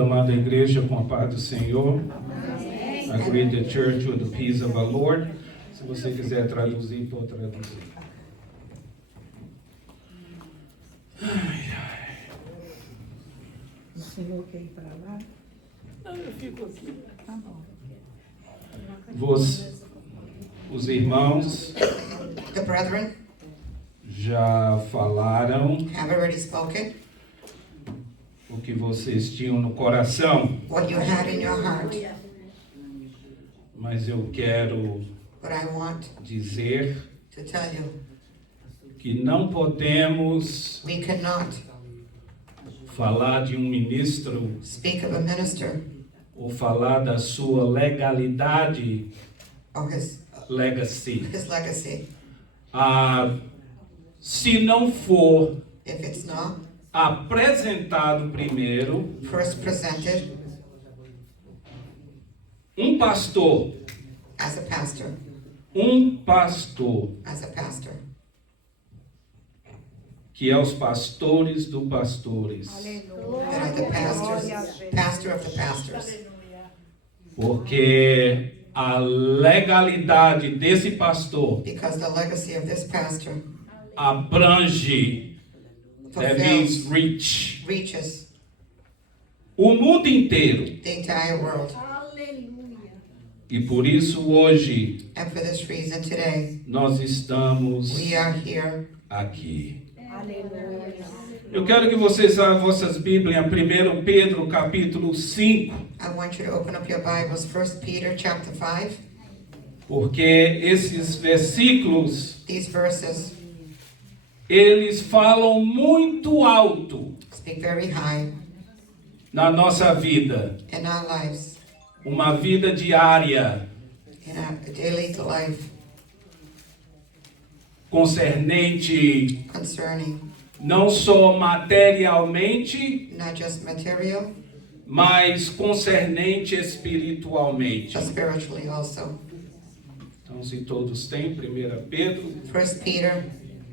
Amada igreja, com a paz do Senhor. Amém. I greet the church with the peace of our Lord. Se você quiser traduzir, pode traduzir. O senhor quer ir para lá? Não, eu fico aqui. Tá bom. Os irmãos The brethren já falaram have already spoken o que vocês tinham no coração, what you had in your heart, mas eu quero but I want dizer to tell you que não podemos we cannot falar de um ministro speak of a minister ou falar da sua legalidade, or his legacy, legacy se não for if it's not apresentado primeiro first presented um pastor, as a pastor, que é os pastores dos pastores, that are the pastor of the pastors, porque a legalidade desse pastor because the legacy of this pastor abrange, that means reaches o mundo inteiro. the entire world. E por isso hoje And for this reason today nós estamos we are here. aqui. Eu quero que vocês abram vossas Bíblias em 1 Pedro capítulo 5, I want you to open up your Bibles, 1 Peter chapter 5. porque esses versículos, These verses eles falam muito alto speak very high na nossa vida, in our lives, uma vida diária, in our daily life, concernente concerning não só materialmente, not just material, mas concernente espiritualmente. but spiritually also. Então, se todos têm, 1 Pedro, 1 Peter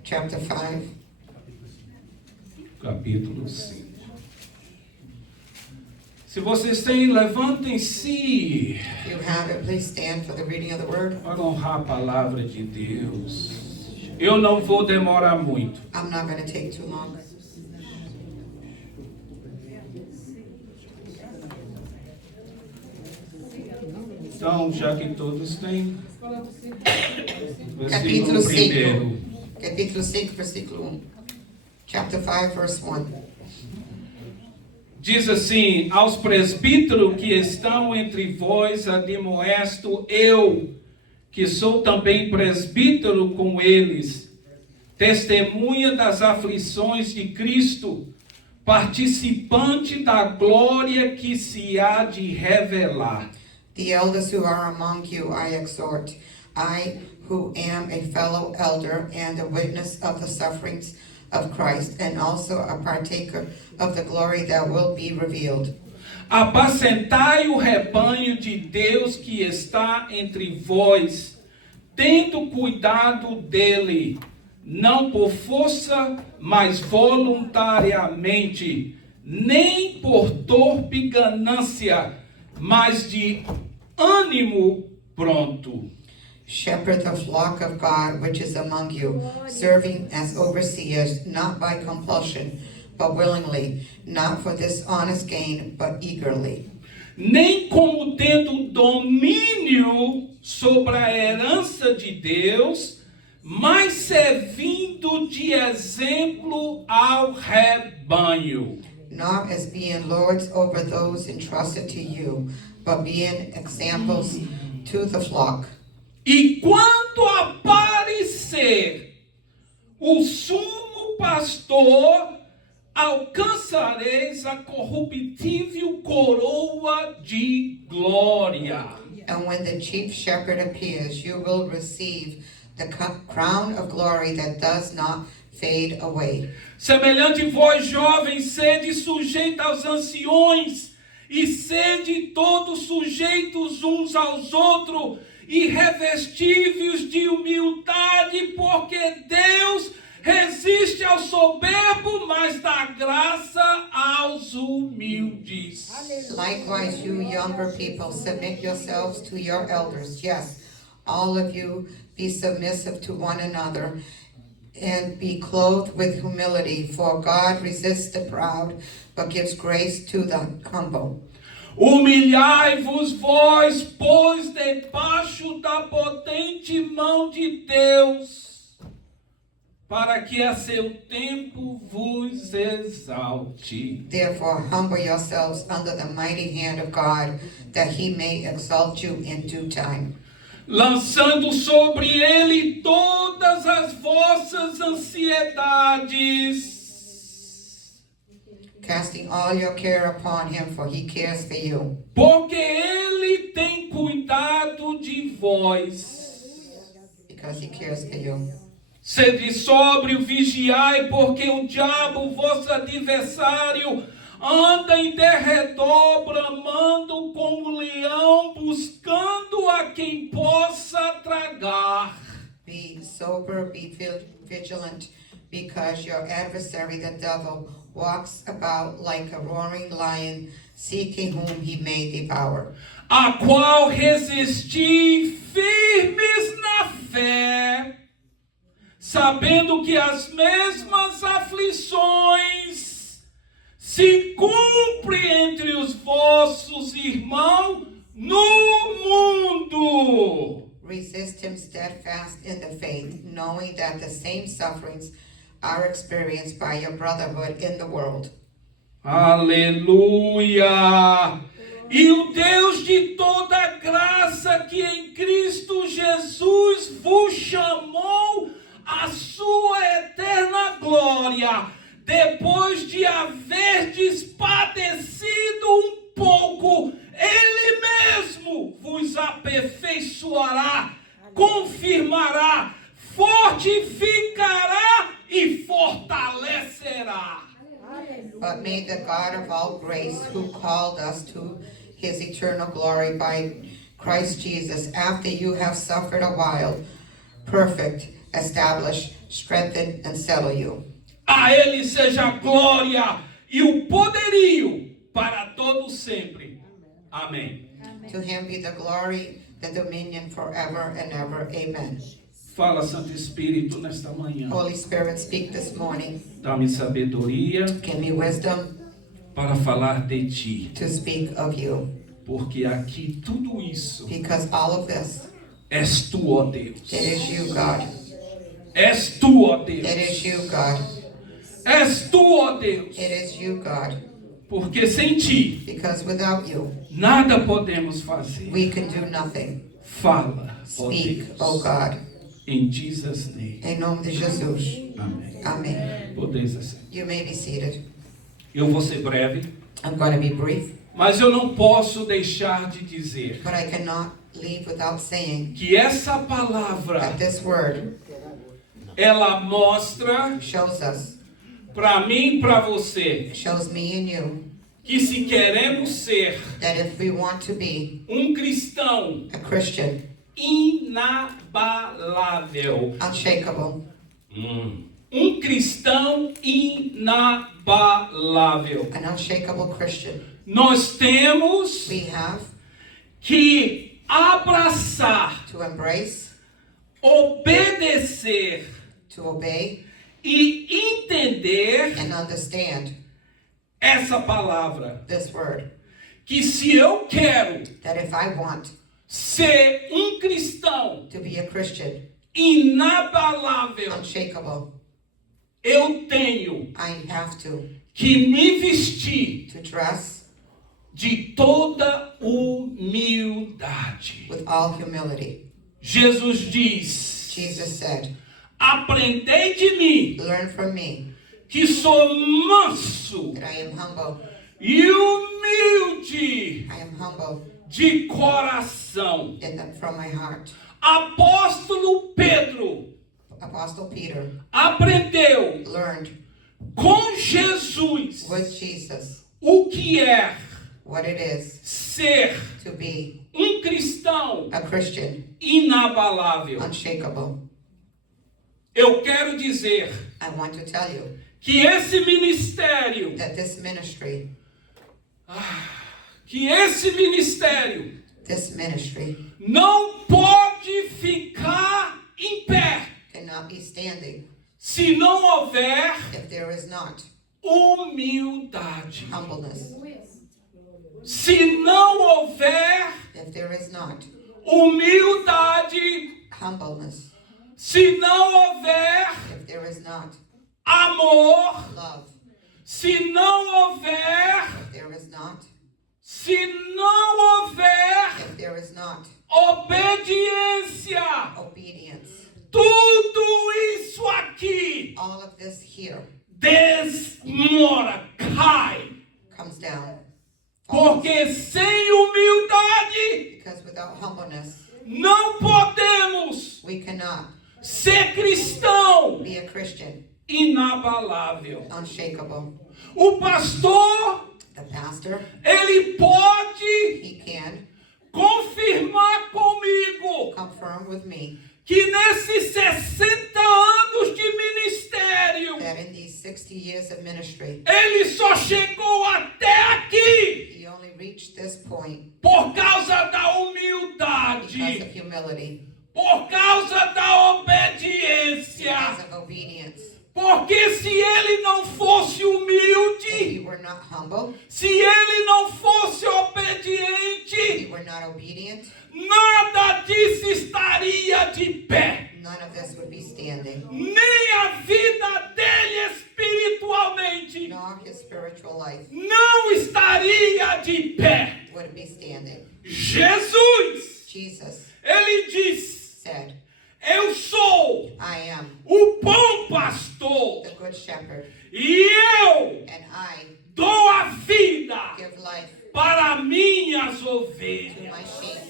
chapter 5. capítulo 5. Se vocês têm, levantem-se If you have it, please stand for the reading of the word. para honrar a palavra de Deus. Eu não vou demorar muito. I'm not going to take too long. Então, já que todos têm, Capítulo versículo 1. Capítulo 5, versículo 1. Chapter 5, verse 1. Diz assim: aos presbíteros que estão entre vós admoesto eu, que sou também presbítero com eles, testemunha das aflições de Cristo, participante da glória que se há de revelar. The elders who are among you I exhort, I who am a fellow elder and a witness of the sufferings of Christ, and also a partaker of the glory that will be revealed. Apacentai o rebanho de Deus que está entre vós, tendo cuidado dele, não por força, mas voluntariamente, nem por torpe ganância, mas de ânimo pronto. Shepherd the flock of God which is among you, serving as overseers, not by compulsion, but willingly, not for dishonest gain, but eagerly. Nem como tendo domínio sobre a herança de Deus, mas servindo de exemplo ao rebanho. Not as being lords over those entrusted to you, but being examples to the flock. E quando aparecer o sumo pastor, alcançareis a corruptível coroa de glória. And when the chief shepherd appears, you will receive the crown of glory that does not fade away. Semelhante vós, jovens, sede sujeitos aos anciões, e sede todos sujeitos uns aos outros, e revestíveis de humildade, porque Deus resiste ao soberbo, mas dá graça aos humildes. Likewise, you younger people, submit yourselves to your elders. Yes, all of you be submissive to one another, and be clothed with humility, for God resists the proud, but gives grace to the humble. Humilhai-vos vós, pois, debaixo da potente mão de Deus, para que a seu tempo vos exalte. Therefore, humble yourselves under the mighty hand of God, that he may exalt you in due time. Lançando sobre ele todas as vossas ansiedades, Casting all your care upon him, for he cares for you. porque ele tem cuidado de vós. Because he cares for you. Sede sóbrio, vigiai, porque o diabo, vosso adversário, anda em derredor, bramando como leão, buscando a quem possa tragar. Be sober, be vigilant, because your adversary, the devil, walks about like a roaring lion, seeking whom he may devour. A qual resisti firmes na fé, sabendo que as mesmas aflições se cumprem entre os vossos irmãos no mundo. Resist him steadfast in the faith, knowing that the same sufferings are experienced by your brotherhood in the world. Aleluia! E o Deus de toda graça, que em Cristo Jesus vos chamou à sua eterna glória, depois de haverdes padecido um pouco, Ele mesmo vos aperfeiçoará, confirmará, fortificará e fortalecerá. But may the God of all grace, who called us to his eternal glory by Christ Jesus, after you have suffered a while, perfect, establish, strengthen, and settle you. A Ele seja a glória e o poderio para todo sempre. Amém. To him be the glory, the dominion forever and ever. Amen. Fala, Santo Espírito, nesta manhã. Holy Spirit, speak this morning. Dá-me sabedoria Give me wisdom para falar de Ti. to speak of you. Porque aqui tudo isso Because all of this, és Tu, ó Deus. it is you, God. És Tu, ó Deus. It is you, God. És Tu, ó Deus. It is you, God. Porque sem Ti Because without you, nada podemos fazer. we can do nothing. Fala, ó Speak, Deus. oh God. Em Jesus' name. Em nome de Jesus. Amém. Amen. Podeis assim. You may be seated. Eu vou ser breve, I'm going to be brief, mas eu não posso deixar de dizer but I cannot leave without saying que essa palavra, that this word ela mostra shows us, para mim e para você, shows me and you, que se queremos ser that if we want to be cristão a Christian, inabalável, unshakable, cristão inabalável, an unshakable Christian, nós temos we have que abraçar, to embrace, obedecer to obey, e entender and understand essa palavra. this word. Que se eu quero That if I want ser cristão to be a Christian, inabalável, unshakable, eu tenho I have to que me vestir dress de toda humildade. with all humility. Jesus diz: Jesus said, aprendei de mim, learn from me, que sou manso that I am humble. e humilde I am humble de coração. from my heart. Apóstolo Pedro Apostle Peter aprendeu learned com Jesus with Jesus o que é what it is ser to be cristão a Christian, inabalável. unshakable. Eu quero dizer I want to tell you que esse ministério, that this ministry, não pode ficar em pé cannot be standing se não houver if there is not humildade. humbleness. Se não houver If there is not humildade, humbleness. se não houver If there is not amor, love. se não houver, If there is not. se não houver If there is not obediência, obedience. tudo isso aqui All of this here desmora, cai. comes down. Falls. Porque sem humildade Because without humbleness, não podemos we cannot ser cristão be a Christian, inabalável. unshakable. O pastor, The pastor, ele pode he can confirmar comigo confirm with me que nesses 60 anos de ministério, that in these 60 years of ministry, ele só chegou até aqui he only reached this point por causa da because humildade, of humility, por causa da obediência. because of obedience. Porque se ele não fosse If humilde, he were not humble, se ele não fosse if obediente, he were not obedient, nada disso estaria de pé. none of this would be standing, Nem a vida dele espiritualmente nor his spiritual life não estaria de pé. would be standing. Jesus, Jesus ele disse: said, eu sou I am o bom pastor the good shepherd, e eu and I dou a vida give life para minhas to ovelhas. my sheep.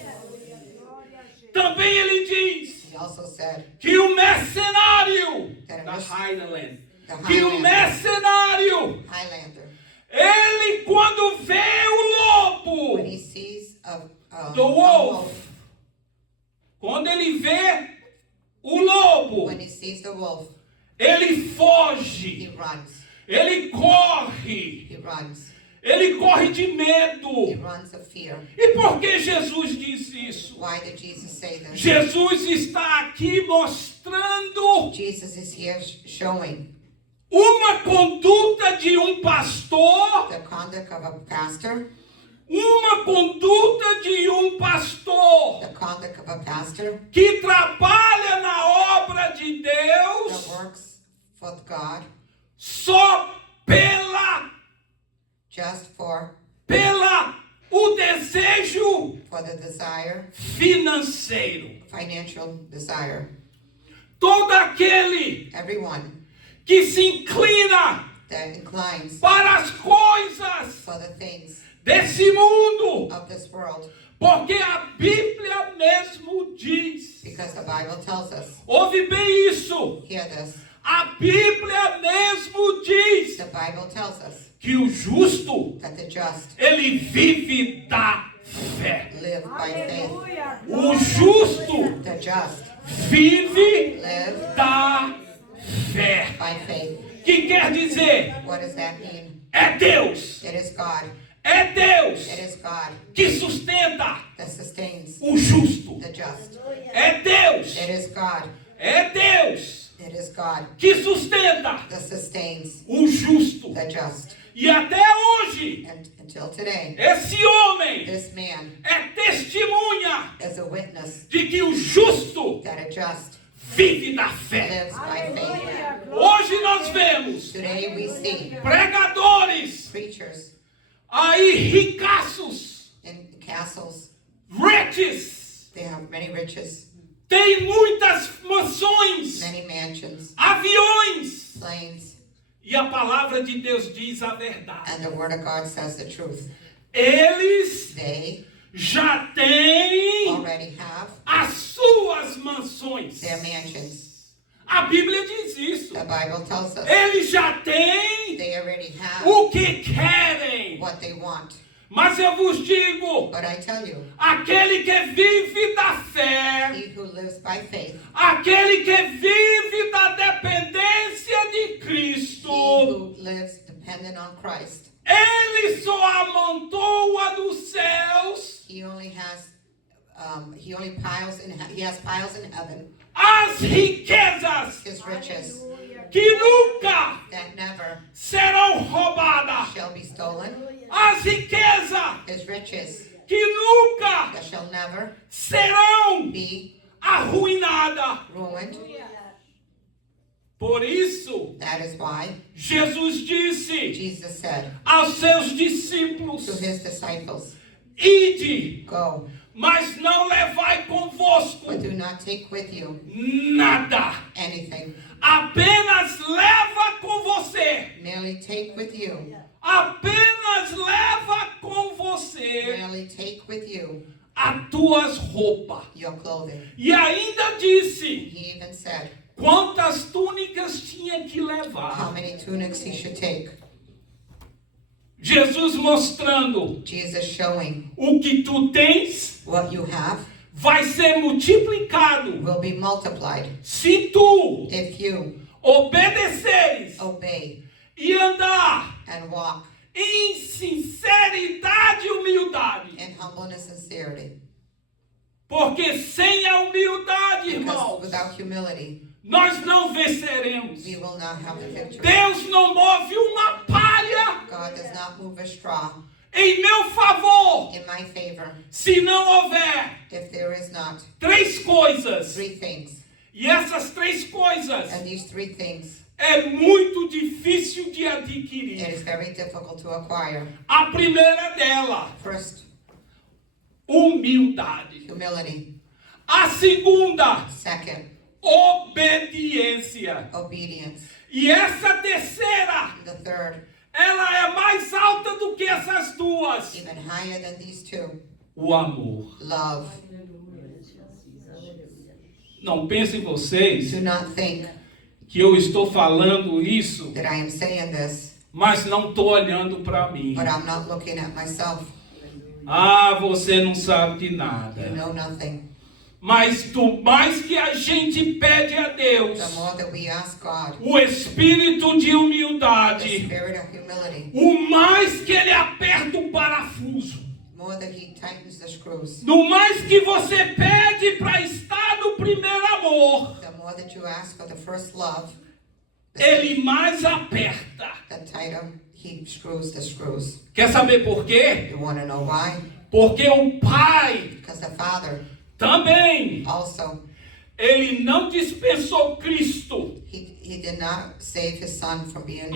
Também ele diz He also said que o mercenário that da Highland, the que o mercenário, Highlander, ele quando vê o lobo, when he sees the wolf, quando ele vê o lobo, when he sees the wolf, ele he foge, runs. ele corre, He runs. ele corre de He medo. runs of fear. E por que Jesus diz isso? Why did Jesus say this? Jesus está aqui mostrando Jesus is here showing uma conduta de um pastor, the conduct of a pastor, uma conduta de um pastor the conduct of a pastor que trabalha na obra de that Deus works for God só pela o desejo for the desire, financeiro. financial desire. Todo aquele Everyone que se inclina that inclines para as coisas for the things desse mundo, of this world, porque a Bíblia mesmo diz, because the Bible tells us, ouve bem isso, hear this, a Bíblia mesmo diz the Bible tells us que o justo, that the just ele vive da fé. live by faith. O justo The just vive live da fé. by faith. Que quer dizer, What does that mean? é Deus, It is God. é Deus It is God que sustenta that sustains o justo. the just. É Deus, It is God. é Deus It is God que sustenta that sustains o justo. the just. E até hoje, And until today, esse homem this man é testemunha is a witness de que o justo that a just vive da fé. lives by faith. Hoje nós vemos Today we see pregadores preachers aí ricaços, in castles. riches, They have many riches, tem muitas mansões, many mansions, aviões. planes, E a palavra de Deus diz a verdade. and the Word of God says the truth. Eles They já têm already have as suas mansões. their mansions. A Bíblia diz isso. The Bible tells us Eles já têm they already have o que querem, what they want. Mas eu vos digo, But I tell you, aquele que vive da fé, he who lives by faith, aquele que vive da dependência de he Cristo, who lives dependent on Christ, ele só amontoa dos céus he has piles in heaven, as riquezas his riches que nunca that never serão roubadas. shall be stolen, As riquezas his riches que nunca that shall never serão be arruinadas. ruined. Por isso, That is why Jesus disse Jesus said aos seus discípulos: to his disciples, Ide, go, mas não levai convosco but do not take with you nada. anything. Apenas leva com você. Merely take with you, Apenas leva com você merely take with you as tuas roupas. your clothing. E ainda disse He even said quantas túnicas tinha que how levar. many tunics he should take. Jesus mostrando Jesus showing o que tu tens what you have vai ser multiplicado will be multiplied se tu if you obedeceres obey e andar and walk em sinceridade e humildade. in humbleness and sincerity. Porque sem a humildade, Because irmãos, without humility, nós não venceremos. we will not have the victory. Deus não move uma palha God does not move a straw em meu favor in my favor se não houver if there is not três coisas. three things. E essas três coisas And these three things, é muito difícil de it adquirir. is very difficult to acquire. A primeira dela, First, humildade. humility. A segunda, Second, obediência. obedience. E essa terceira, The third, ela é mais alta do que essas duas. even higher than these two, O amor. love. Não pensem vocês Do not think que eu estou falando isso, that I am saying this, mas não estou olhando para mim. but I'm not looking at myself. Ah, você não sabe de You nada. know nothing. Mas do mais que a gente pede a Deus, The more that we ask God, o espírito de the humildade, spirit of humility, o mais que ele aperta o parafuso, more that he tightens the screws, no mais que você pede para estar no primeiro amor, the more that you ask for the first love, ele mais aperta. the tighter he screws the screws. Quer saber por quê? You want to know why? Porque o Pai Because the Father também, also, ele não dispensou Cristo. he did not save his son from being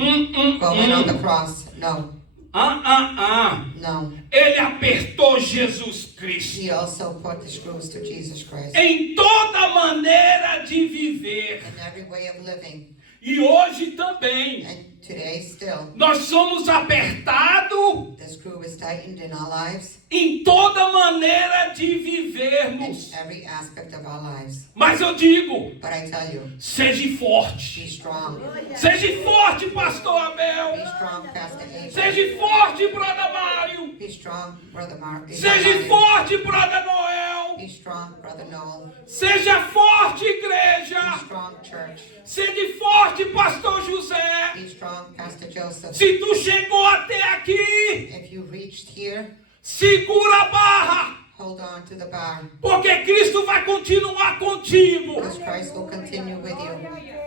going on the cross. No, no. Ele apertou Jesus Cristo He also put the screws to Jesus Christ em toda maneira de viver. in every way of living. E hoje também And today still, nós somos apertados the screw is tightened in our lives, em toda maneira de in vivermos. every aspect of our lives. Mas eu digo, But I tell you, seja be forte. strong. Seja forte, pastor Abel. Be strong, Pastor Abel. Seja forte, brother Mário. Be strong, Brother Mark. Seja forte, brother Noel. Be strong, Brother Noel. Seja forte, Be igreja. strong, church. Seja forte, pastor José. Be strong, Pastor Joseph. Se tu chegou até aqui, If you reached here, segura a barra, hold on to the bar, porque Cristo vai continuar contigo. because Christ will continue with you.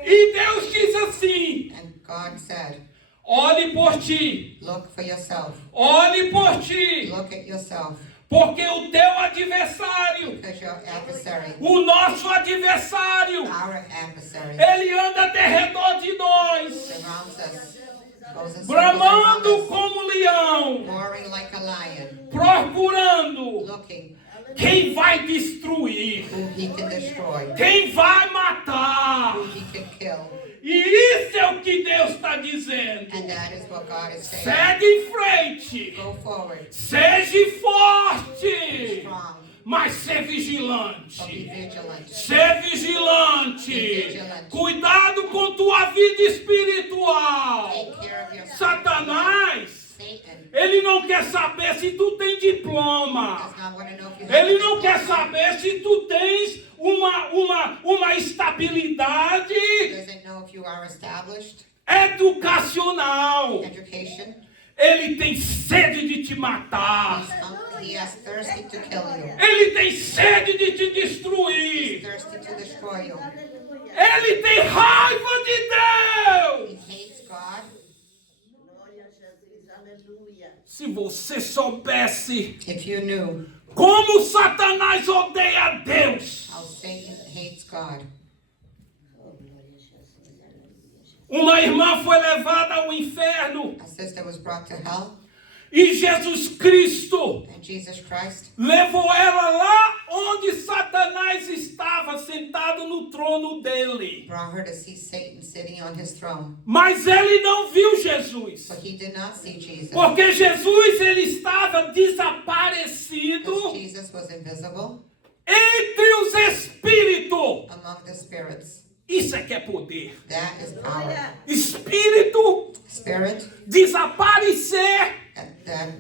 E Deus diz assim: And God said, olhe por ti, look for yourself. olhe por ti, Look at yourself, porque o teu adversário, because your adversary, o nosso adversário, our adversary, ele anda ao redor de nós, surrounds us, goes in circles around bramando us, como leão, roaring like a lion, procurando looking quem vai destruir, who he can destroy, quem vai matar. who he can kill. E isso é o que Deus está dizendo. And that is what God is saying. Segue em frente, Go forward, seja forte, strong, mas ser but be vigilante. vigilant. Ser vigilante. Cuidado com tua vida espiritual. Take care of yourself. Satanás, Satan ele não quer saber se tu diploma. does not want to know if you have Ele a não quer diploma. saber se tu tens uma estabilidade He doesn't know if you are established, educacional. education. Ele tem sede de te matar. He is thirsty to kill you. Ele tem sede de te He's destruir. thirsty to destroy you. Ele tem raiva de He Deus. hates God. Glória a Jesus, aleluia. Se você soubesse If you knew como Satanás odeia Deus. how Satan hates God. Oh, glória a Jesus, aleluia. Uma irmã foi levada ao inferno A sister was brought to hell, e Jesus Cristo and Jesus Christ levou ela lá onde Satanás estava sentado no trono dele. brought her to see Satan sitting on his throne. Mas ele não viu Jesus. But he did not see Jesus. Porque Jesus ele estava Because desaparecido Jesus was invisible entre os espíritos. among the spirits. Isso é que é poder. That is power. Espírito Spirit desaparecer that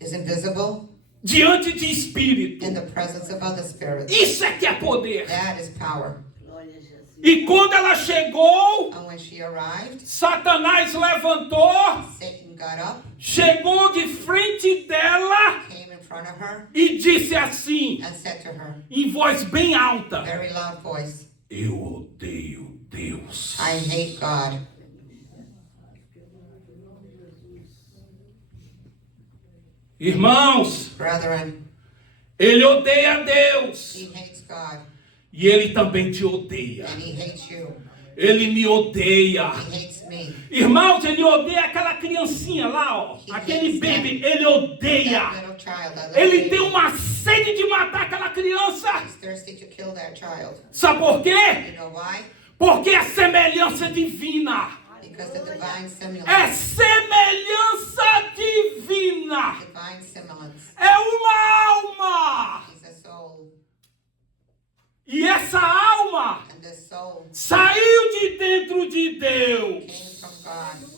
is invisible diante de espírito. in the presence of other spirits. Isso é que é poder. That is power. Glória a Jesus. E quando ela chegou, And when she arrived, Satanás levantou, Satan got up, chegou de frente dela came in front of her, e disse assim, and said to her, em voz bem alta: very loud voice, Eu odeio Deus. I hate God. Irmãos, Brethren, ele odeia Deus. he hates God, E ele também te odeia. and he hates you. Ele me odeia. He hates me. Irmãos, ele odeia aquela criancinha lá, ó. Aquele baby, ele That odeia. little child, that little Ele baby, tem uma sede de matar aquela criança. he's thirsty to kill that child. Sabe por quê? You know why? Porque é semelhança divina. Because the divine É semblance. semelhança divina. Divine semblance. É uma alma. He's a soul. E essa alma And this soul saiu de dentro de Deus. came from God.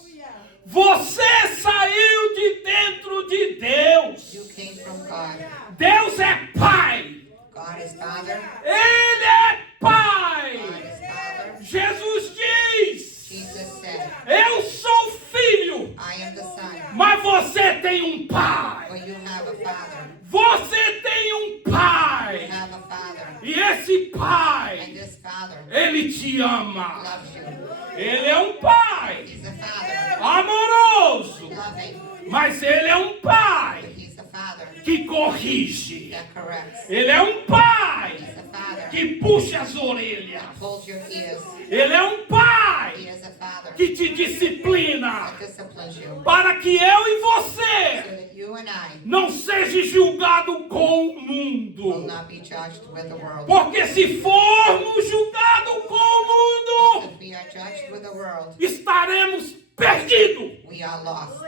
Você saiu de dentro de Deus. You came from God. Deus é Pai. God is Father. Ele é God Pai. is Father. Jesus diz: Jesus said, Eu sou filho, I am the Son. mas você tem um Pai. But you have a Father. Você tem um You Pai. have a Father. E esse And Pai, this Father Ele te ama. loves you. Ele é um Pai He's a Father. amoroso, Loving. mas Ele é um Pai But he's the Father que corrige. that corrects. Ele é um Pai He's the Father que puxa as orelhas. that pulls your ears. Ele é um Pai He is a Father que te disciplina that disciplines you. para que eu e So você that you and I não seja julgado com o will mundo. not be judged with the world. Porque se formos julgados com o mundo, If we are judged with the world, estaremos perdidos we are lost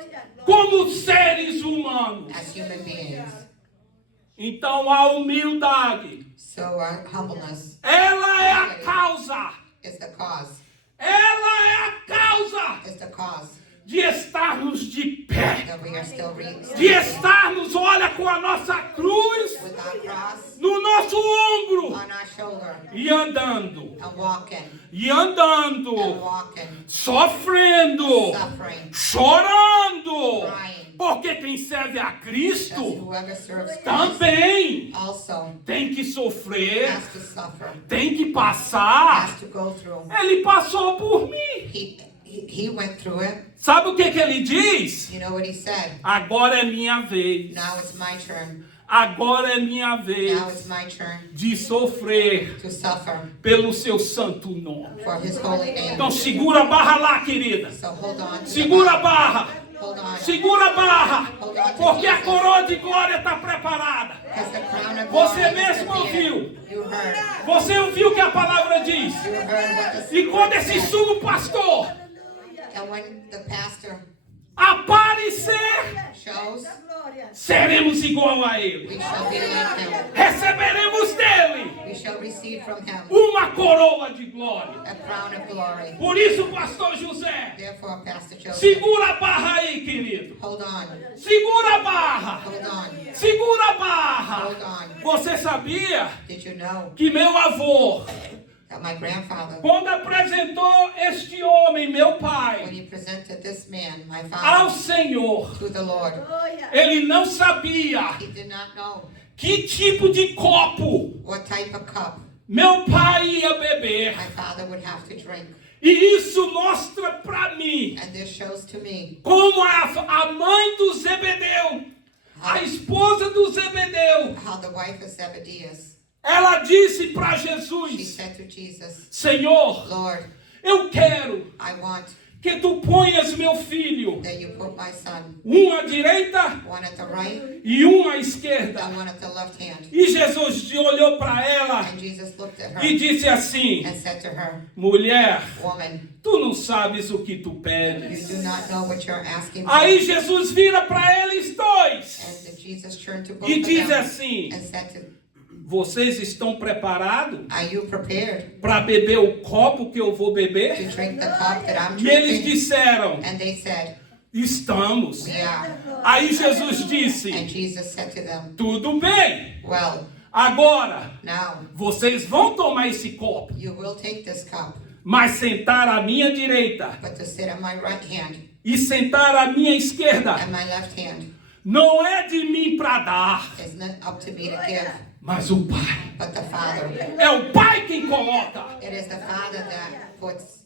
como seres humanos. as human beings. Então a humildade, So our humbleness ela é a causa, is the cause. ela é a causa Is the cause de estarmos de pé, that we are still de estarmos, olha, com a nossa cruz with our cross no nosso ombro on our shoulder e andando, and walking e and andando, walking, sofrendo, suffering, chorando, crying. porque quem serve a As Cristo whoever serves Christ também also tem que sofrer, has to suffer, tem que passar. has to go through. Ele passou por mim. He went through it. Sabe o que ele diz? You know what he said? Agora é minha vez. Now it's my turn. Agora é minha vez Now it's my turn de sofrer to suffer pelo seu santo nome. for his holy name. Então segura a barra lá, querida. So hold on to the Segura a Bible. barra. Hold on. Segura a barra. Porque a coroa de glória está preparada. Because the crown of Você glory is mesmo prepared. ouviu. You heard. Você ouviu o que a palavra diz. You heard what the E quando Spirit esse said. sumo pastor And when the pastor aparecer, shows, seremos igual a ele. we shall be like him. Receberemos dele We shall receive from him uma coroa de glória. a crown of glory. Por isso, pastor José, Therefore, Pastor Joseph, segura a barra aí, querido. hold on, Segura a barra. hold on, Segura a barra. hold on. Você sabia Did you know que meu avô, that my grandfather, quando apresentou este homem, meu when pai, he presented this man, my ao father, Senhor, to the Lord, ele não sabia he did not know que tipo de copo what type of cup meu pai ia beber. my father would have to drink. E isso mostra para mim And this shows to me como a mãe do Zebedeu, a esposa do Zebedeu, how the wife of Zebedee, ela disse para she Jesus: said to Jesus, Senhor, Lord, eu quero I want que tu ponhas meu filho, that you put my son, um à direita one at the right e um à esquerda. and one at the left hand. E Jesus olhou para ela And Jesus looked at e her disse assim: and said to her, mulher, woman, tu não sabes o que tu you pedes. do not know what you're asking for. Aí Jesus vira para eles dois And Jesus turned to both e of diz them assim: and said to, vocês estão preparados are you prepared para beber o copo que eu vou to beber? drink the cup that I'm E eles drinking? disseram: And they said, estamos. we are. Aí Jesus disse: And Jesus said to them, tudo bem, well, agora now vocês vão tomar esse copo, you will take this cup, mas sentar à minha direita but to sit on my right hand e sentar à minha esquerda and my left hand não é de mim para dar, is not up to me to give, mas o Pai. but the Father. É o Pai quem coloca. It is the Father that puts,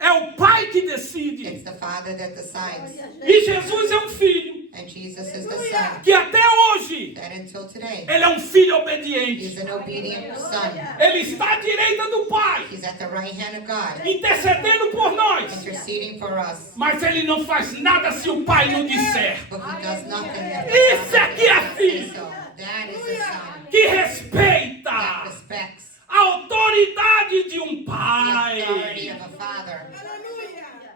É o Pai que decide. it's the Father that decides. E Jesus é um filho And Jesus is the Son que até hoje that until today, ele é um filho obediente. he's an obedient Son. Ele está à direita do Pai, He's at the right hand of God, intercedendo por nós. interceding for us. Mas ele não faz nada se o Pai não disser. But he does nothing if Isso the aqui é Father says filho so. That is the Son que that respeita respects a autoridade de um the authority Pai. of a Father.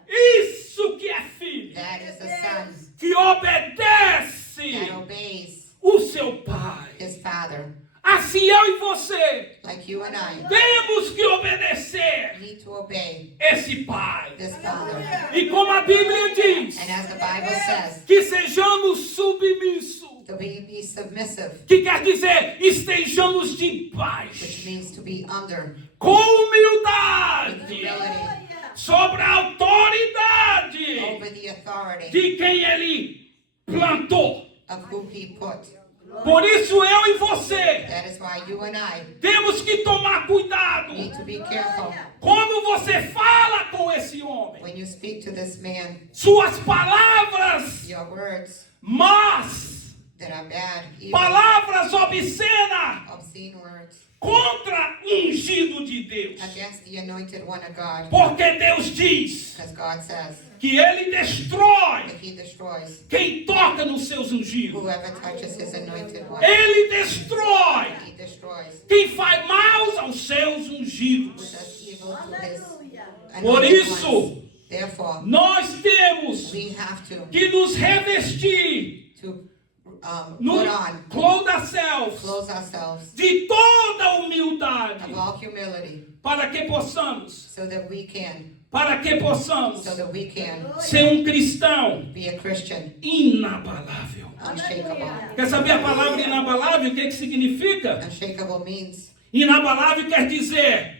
Isso que é filho, That is the Son que obedece that obeys o seu Pai. his Father. Assim eu e você Like you and I temos que obedecer need to obey esse Pai. this Father. E como a Bíblia diz, And as the Bible says, que sejamos submissos, to be submissive, que quer dizer estejamos which debaixo, means to be under, com with humildade, humility, sobre a autoridade over the authority de quem Ele plantou. of whom he put. Por isso eu e você That is why you and I temos que tomar cuidado need to be careful como você fala com esse homem. when you speak to this man. Suas palavras Your words más, that are bad, evil, palavras obscenas obscene words contra o ungido de Deus. against the anointed one of God. Porque Deus diz Because God says que Ele destrói that he destroys quem toca nos seus ungidos. whoever touches his anointed one. Ele destrói He destroys quem faz mal aos seus who ungidos. does evil to his Por anointed isso, ones. Therefore, nós temos we have to que nos revestir, put on, clothe ourselves clothe ourselves de toda humildade, of all humility para que possamos, so that we can ser um cristão be a Christian, inabalável. unshakable. Quer saber a palavra inabalável? O que significa? Unshakable means Inabalável quer dizer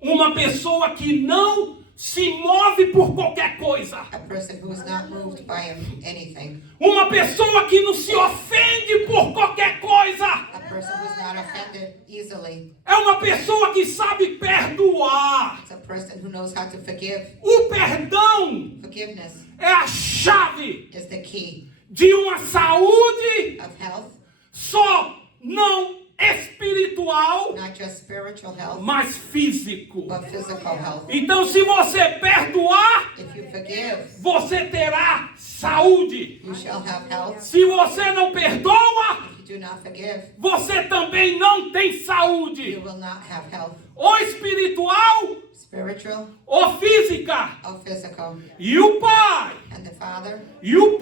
uma pessoa que não se move por qualquer coisa. a person who is not moved by anything, Uma pessoa que não se ofende por qualquer coisa. a person who is not offended easily. É uma pessoa que sabe perdoar. It's a person who knows how to forgive. O perdão Forgiveness é a chave is the key de uma saúde of health, só não espiritual, not just spiritual health, mas físico. but physical health. Então, se você perdoar, If you forgive, você terá saúde. you shall have health. Se você não perdoa, If you do not forgive, você também não tem you saúde. will not have health, Ou espiritual, spiritual ou física. or physical. E o Pai, And the Father, o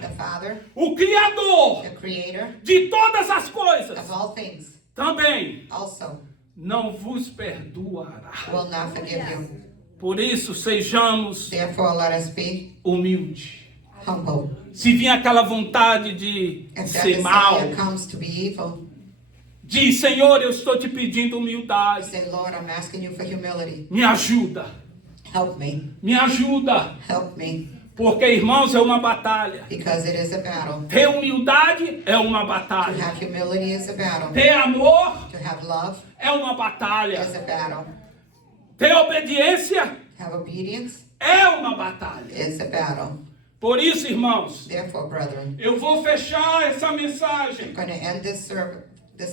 the Father, Criador the Creator de todas as coisas, of all things, também also não vos perdoará. will not forgive you. Por isso, sejamos Therefore, let us be humildes. humble. Se vir aquela vontade de If that ser mal, desire comes to be evil, diz, Senhor, eu estou te pedindo humildade. say, Lord, I'm asking you for humility. Me ajuda, Help me. me ajuda. Help me. Porque, irmãos, é uma batalha. Because it is a battle. Ter humildade é uma To batalha. have humility is a battle. Ter amor To have love é uma is batalha. a battle. Ter obediência Have obedience é uma batalha. is a battle. Por isso, irmãos, Therefore, brethren, eu vou fechar essa mensagem I'm going to end this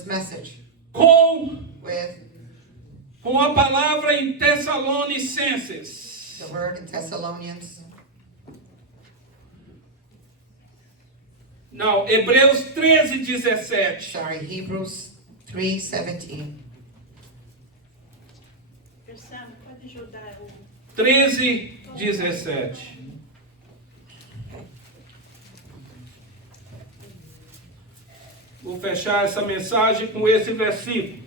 message com with a palavra em Tessalonicenses. the word in Thessalonians. Não, Hebreus 13:17. Sorry, Hebrews 3:17. Sam, pode ajudar o 13:17. Vou fechar essa mensagem com esse versículo.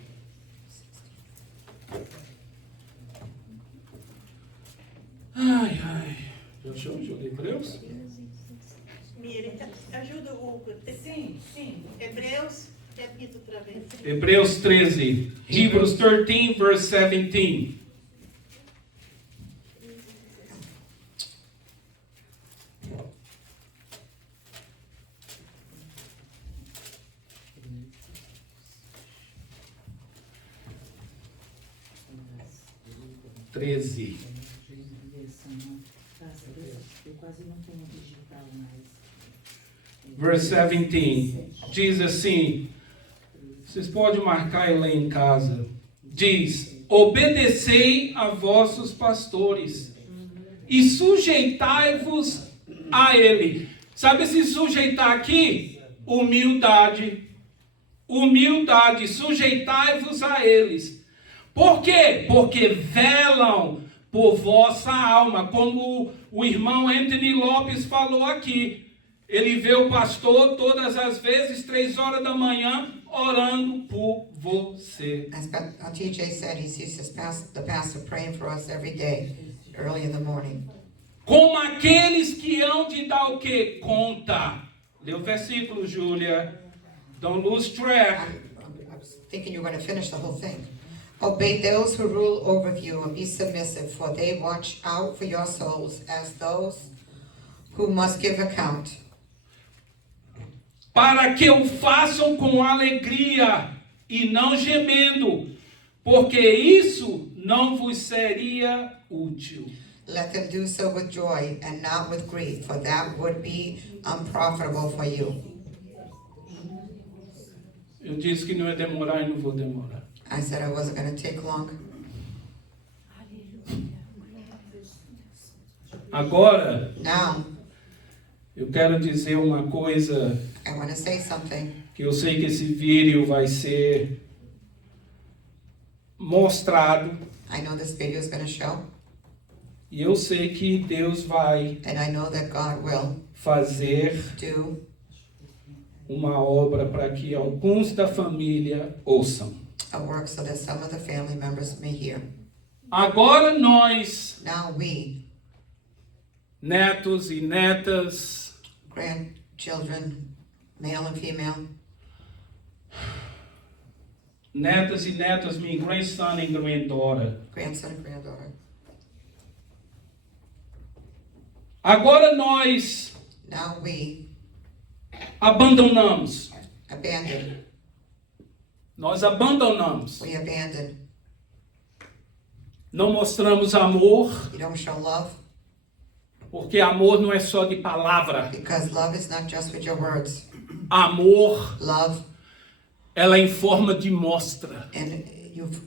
Ai, ai. Já achou de Hebreus? Mire, ajuda o Hugo. Sim, sim. Hebreus, repita outra vez. Hebreus 13. Hebrews 13, verse 17. Eu quase não tenho digital mais. Verse 17. Diz assim. Vocês podem marcar e ler em casa. Diz: obedecei a vossos pastores e sujeitai-vos a ele. Sabe se sujeitar aqui? Humildade. Humildade. Sujeitai-vos a eles. Por quê? Porque velam por vossa alma. Como o irmão Anthony Lopes falou aqui. Ele vê o pastor todas as vezes, 3 horas da manhã, orando por você. As TJ said, he sees the pastor praying for us every day, early in the morning. Como aqueles que hão de dar o quê? Conta. Lê o versículo, Júlia. Don't lose track. I was thinking you were going to finish the whole thing. Obey those who rule over you and be submissive, for they watch out for your souls as those who must give account. Para que o façam com alegria e não gemendo, porque isso não vos seria útil. Let them do so with joy and not with grief, for that would be unprofitable for you. Eu disse que não ia demorar e não vou demorar. I said I wasn't going to take long. Agora, Now, eu quero dizer uma coisa I want to say something. que eu sei que esse vídeo vai ser mostrado. I know this video is going to show, E eu sei que Deus vai and I know that God will fazer do uma obra para que alguns da família ouçam. a work so that some of the family members may hear. Agora nós, Now we, netos e netas, grandchildren, male and female, netas e netas, minha grandson e granddaughter. grandson and granddaughter. Agora nós Now we abandonamos. abandon. Nós abandonamos. We abandon. Não mostramos amor, You don't show love porque amor não é só de palavra. because love is not just with your words. Amor, Love, ela é em forma de mostra. and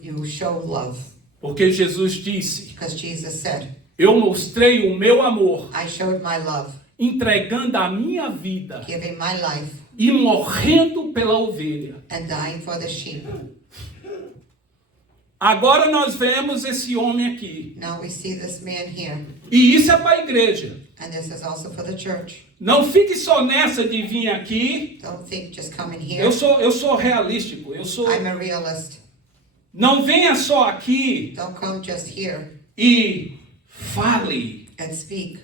you show love Porque Jesus disse: because Jesus said, eu mostrei o meu amor, I showed my love, entregando a minha vida giving my life e morrendo pela ovelha. and dying for the sheep. Agora nós vemos esse homem aqui. Now we see this man here, E isso é para a igreja. and this is also for the church. Não fique só nessa de vir aqui. Don't think just coming here. Eu sou realístico. I'm a realist. Não venha só aqui Don't come just here e fale. and speak,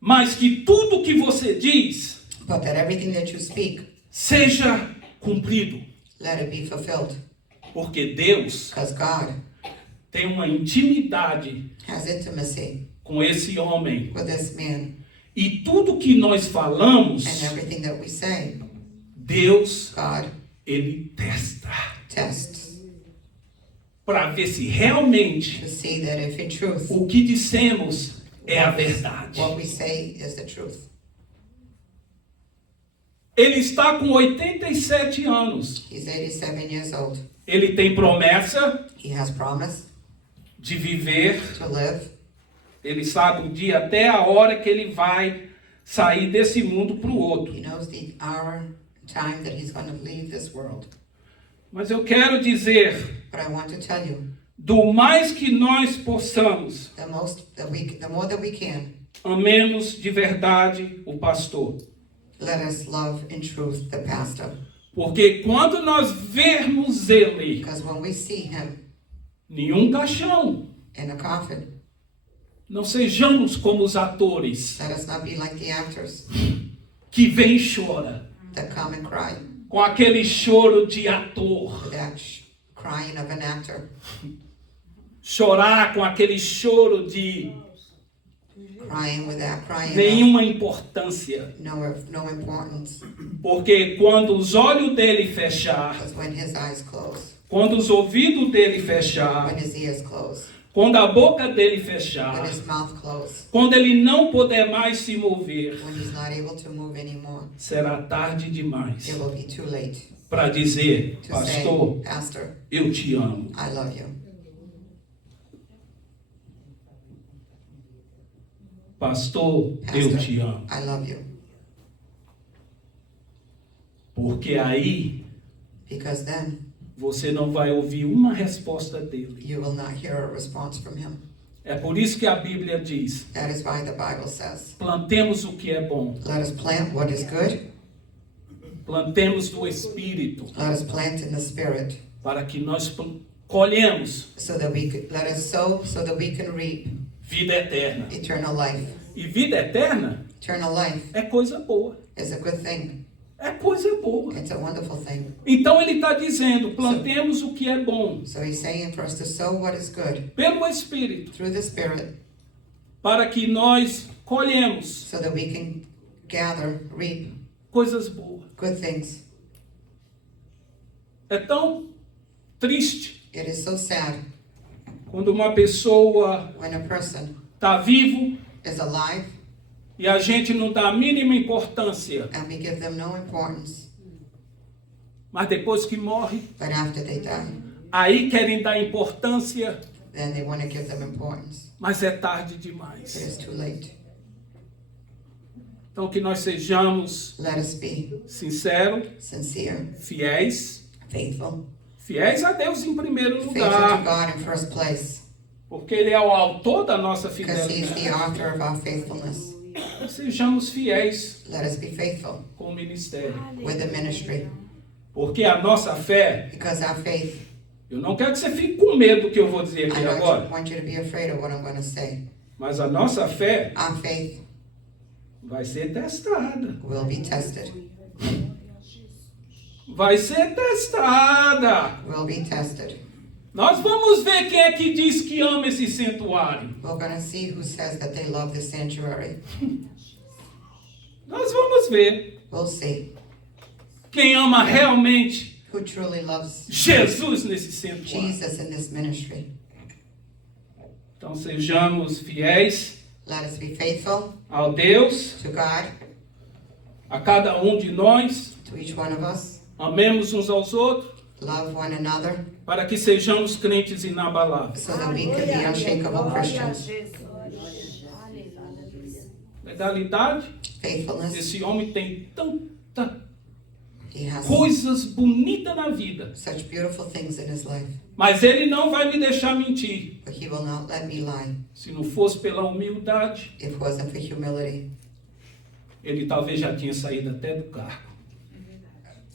Mas que tudo que você diz but that everything that you speak, seja cumprido. let it be fulfilled. Porque Deus Because God tem uma intimidade has intimacy com esse homem. with this man, E tudo que nós falamos, and everything that we say, Deus, God ele testa. tests Para ver se realmente to see that if in truth o que dissemos é a verdade. what we say is the truth. Ele está com 87 anos. He's 87 years old. Ele tem promessa He has promise de viver. to live. Ele sabe o dia até a hora que ele vai sair desse mundo para o outro. He knows the hour, time that he's going to leave this world. Mas eu quero dizer, But I want to tell you, do mais que nós possamos, the more that we can, amemos de verdade o pastor. let us love in truth the pastor. Porque quando nós vermos ele, Because when we see him nenhum caixão, in a coffin, não sejamos como os atores let us not be like the actors que vem e chora, that come and cry, com aquele choro de ator, with that crying of an actor, chorar com aquele choro de crying with that crying nenhuma importância. of no importance. Porque quando os olhos dele fechar, Because when his eyes close, quando os ouvidos dele fechar, when his ears close, quando a boca dele when fechar, his mouth close, quando ele não puder mais se mover, when he's not able to move anymore, será tarde demais it will be too late para dizer, to pastor, say, Pastor, eu te amo. I love you. Pastor, eu Pastor, te amo. I love you. Porque aí Because then você não vai ouvir uma resposta dele. you will not hear a response from him. É por isso que a Bíblia diz, That is why the Bible says, plantemos o que é bom. let us plant what is good, Plantemos do Espírito, let us plant in the Spirit, para que nós colhemos so that let us sow so that we can reap vida eterna. eternal life. E vida eterna Eternal life é coisa boa. is a good thing. É coisa boa. It's a wonderful thing. Então ele está dizendo, plantemos o que é bom, So he's saying for us to sow what is good pelo Espírito, through the Spirit, para que nós colhemos so that we can gather, reap coisas boas. good things. É tão triste It is so sad quando uma pessoa when a person está vivo is alive e a gente não dá a mínima importância, and we give them no importance, mas depois que morre, but after they die, aí querem dar importância, then they want to give them importance. mas é tarde It demais. is too late. Então que nós sejamos Let us be sinceros, sincere, fiéis, faithful, fiéis a Deus em primeiro faithful to lugar, God in first place, porque Ele é o autor da nossa because He's the fidelidade. author of our faithfulness. Sejamos fiéis Let us be faithful com o ministério, with the ministry, porque a nossa fé, because our faith, eu não quero que você fique com medo do que eu vou dizer I aqui don't agora, want you to be afraid of what I'm going to say. mas a nossa fé Our faith vai ser testada. will be tested, Vai ser testada. will be tested. Nós vamos ver quem é que diz que ama esse santuário. We're going to see who says that they love the sanctuary. Nós vamos ver We'll see quem ama realmente who truly loves Jesus nesse santuário. Jesus in this ministry. Então sejamos fiéis Let us be faithful ao Deus, to God, a cada um de nós, to each one of us. amemos uns aos outros, Love one another para que sejamos crentes inabaláveis. so that we can be unshakable Christians. Legalidade, Faithfulness. esse homem tem tanta He has coisas bonitas na vida. such beautiful things in his life. Mas ele não vai me deixar mentir. But he will not let me lie. Se não fosse pela humildade, If it wasn't for humility, ele talvez já tinha saído até do cargo.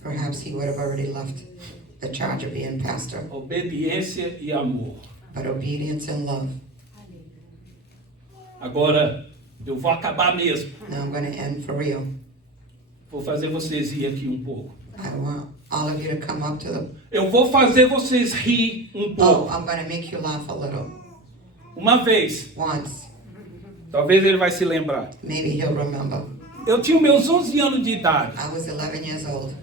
perhaps he would have already left the charge of being pastor. Obediência e amor. But obedience and love. Agora, eu vou acabar mesmo. Now I'm going to end for real. Vou fazer vocês rir aqui um pouco. I want all of you to come up to the... Eu vou fazer vocês rir um Oh, pouco. I'm going to make you laugh a little. Uma vez, Once. talvez ele vai se lembrar. Maybe he'll remember. Eu tinha meus 11 anos de idade. I was 11 years old.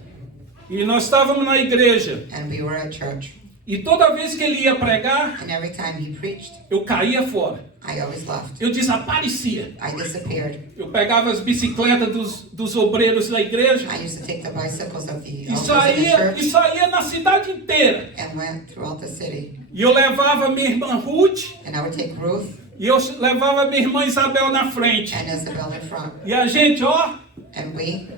E nós estávamos na igreja. And we were at church. E toda vez que ele ia pregar, And every time he preached, eu caía fora. I always laughed. Eu desaparecia. I disappeared. Eu pegava as bicicletas dos obreiros da igreja I used to take the bicycles of the e elders in the church saía na cidade inteira. and went throughout the city. E eu levava minha irmã Ruth And I would take Ruth e eu levava minha irmã Isabel na frente. and Isabel in front. E a gente, ó, And we,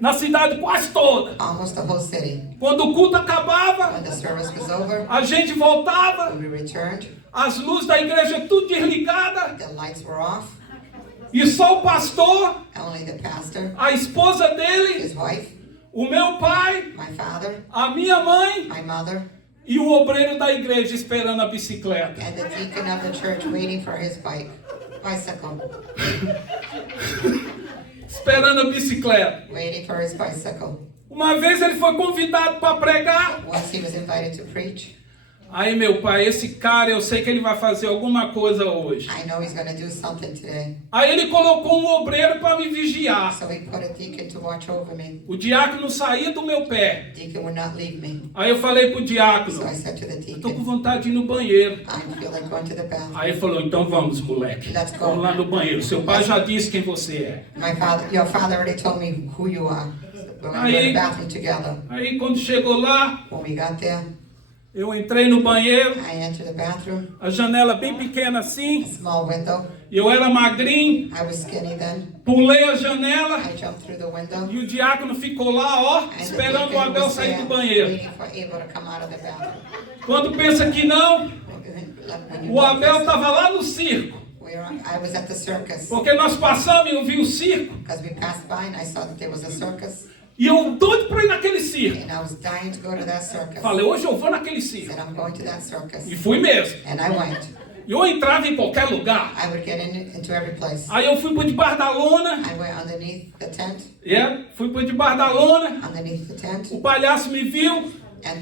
na cidade quase toda. almost the whole city. Quando o culto acabava, When the service was over, a gente voltava, when we returned, as luzes da igreja tudo desligada the lights were off. e só o pastor, Only the pastor, a esposa dele, his wife, o meu pai, my father, a minha mãe my mother, e o obreiro da igreja esperando a bicicleta. and the deacon of the church waiting for his bicycle, Esperando a bicicleta. waiting for his bicycle. Uma vez ele foi convidado para pregar. Once he was invited to preach, Aí, meu pai, esse cara, eu sei que ele vai fazer alguma coisa hoje. I know he's going to do something today. Aí ele colocou um obreiro para me vigiar. So he put a deacon to watch over me. O diácono saía do meu pé. Deacon would not leave me. Aí eu falei pro diácono, So I said to the tô com deacon, vontade de ir no banheiro. I feel like going to the bathroom. Aí ele falou, então vamos, moleque. Let's go. Vamos lá no banheiro. Seu pai já disse quem você é. Your father already told me who you are. We're going to go to the bathroom together. Aí quando chegou lá, When we got there, eu entrei no banheiro, I entered the bathroom, a janela bem pequena assim. small window. Eu era magrinho, I was skinny then. pulei a janela I jumped through the window. e o diácono ficou lá, ó, And the esperando o deacon Abel was sair there do banheiro. waiting for Abel to come out of the bathroom. Quando pensa que não, When you o Abel notice, estava lá no circo. I was at the circus. Porque nós passamos e eu vi o circo. Because we passed by and I saw that there was a circus. E eu doido para ir naquele circo. And I was dying to go to that circus. Falei, hoje eu vou naquele I circo. said, I'm going to that circus. E fui mesmo. And I went. E eu entrava em qualquer lugar. I would get into every place. Aí eu fui por debaixo da lona. I went underneath the tent. Fui por debaixo da lona. Underneath the tent. O palhaço me viu. And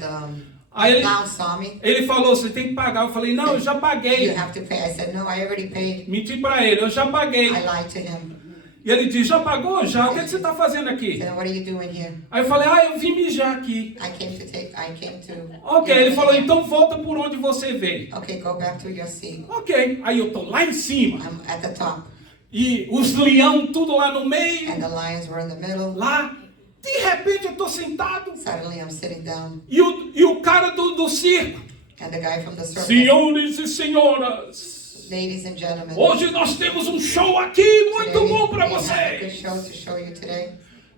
Aí the ele, clown saw me. ele falou, você tem que pagar. Eu falei, não, eu já You paguei. have to pay. I said, no, I already paid. Menti para ele, eu já paguei. I lied to him. E ele disse, já pagou? Já. O que você está fazendo I aqui? said, what are you doing here? Aí eu falei, eu vim mijar aqui. I came to. Ok, ele falou, então volta por onde você veio. Okay, go back to your seat. Ok, aí eu tô lá em cima. I'm at the top. E os leão tudo lá no meio. And the lions were in the middle. Lá, de repente eu tô sentado. Suddenly I'm sitting down. E o cara do circo. And the guy from the circus. Senhores e senhoras, Ladies and gentlemen. hoje nós temos um show aqui muito today bom para we have a good vocês. show to show you today.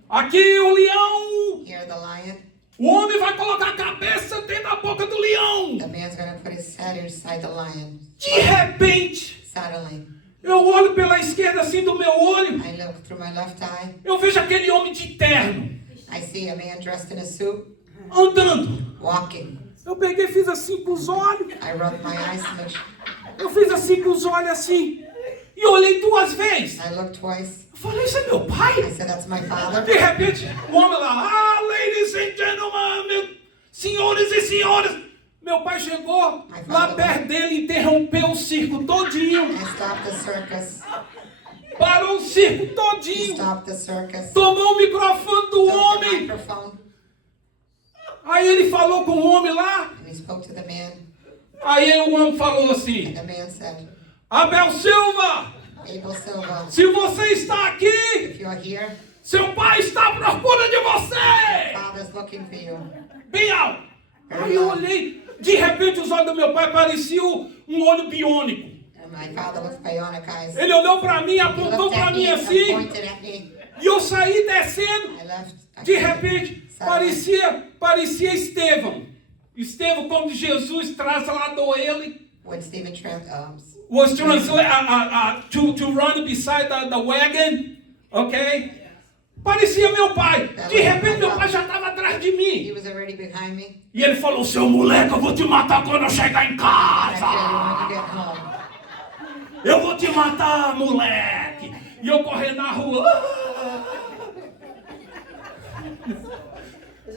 Aqui o leão, Here the lion. o homem vai colocar a cabeça dentro da boca do leão. The man's going to put his head inside the lion. De repente, Suddenly, eu olho pela esquerda assim do meu olho, I look through my left eye. eu vejo aquele homem de terno I see a man dressed in a suit andando. walking. Eu peguei e fiz assim com os olhos. I rubbed my eyes to make sure. Eu fiz assim com os olhos assim. E olhei 2 vezes. I looked twice. Eu falei, isso é meu pai? I said, that's my father. De repente, o homem lá, ladies and gentlemen, senhores e senhoras. Meu pai chegou lá perto dele e interrompeu o circo todinho. I stopped the circus. Parou o circo He todinho. stopped the circus. Tomou o microfone do Took the homem. microphone. Aí ele falou com o homem lá. And he spoke to the man. Aí o homem falou And assim, the man said, Abel Silva, Abel Silva, se você está aqui, if you're here, seu pai está à procura de você. father's looking for you. Bem alto. Aí eu olhei, de repente os olhos do meu pai pareciam um olho biônico. And my father looked bionic eyes. Ele olhou para mim, He apontou looked para at mim me and assim, pointed at me. e eu saí descendo. I left. I De came- repente, Parecia Estevão. Estevão, quando Jesus trasladou ele, When Stephen was translated to run beside the wagon, ok? Parecia meu pai. De repente meu pai já estava atrás de he mim. was already behind me. E ele falou: seu moleque, eu vou te matar quando eu chegar em And I tell you, when casa. you get home. Eu vou te matar, moleque. E eu correndo na rua.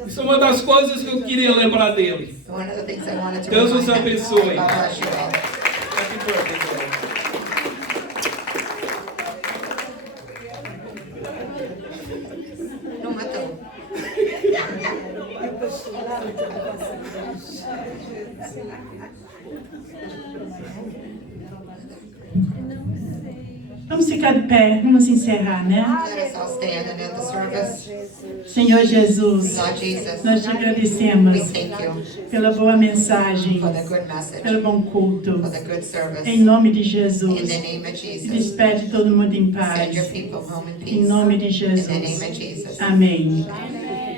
Isso é uma das coisas que eu queria lembrar dele. One of the things I wanted to Deus os remind him. abençoe. God bless you all. Happy birthday, brother. Não matou. Vamos ficar de pé, vamos encerrar, né? Let us all stand and end the service. Senhor Jesus, Lord Jesus, nós te we agradecemos thank you pela boa mensagem, for the good message, pelo bom culto. for the good service. Em nome de In Jesus, the name of Jesus, despede todo mundo em send your paz. people home in Em peace. nome de In the name Jesus. of Jesus. Amém.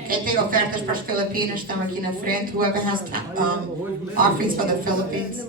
Quem tem ofertas para as Filipinas estão aqui na frente. Whoever has offerings for the Philippines,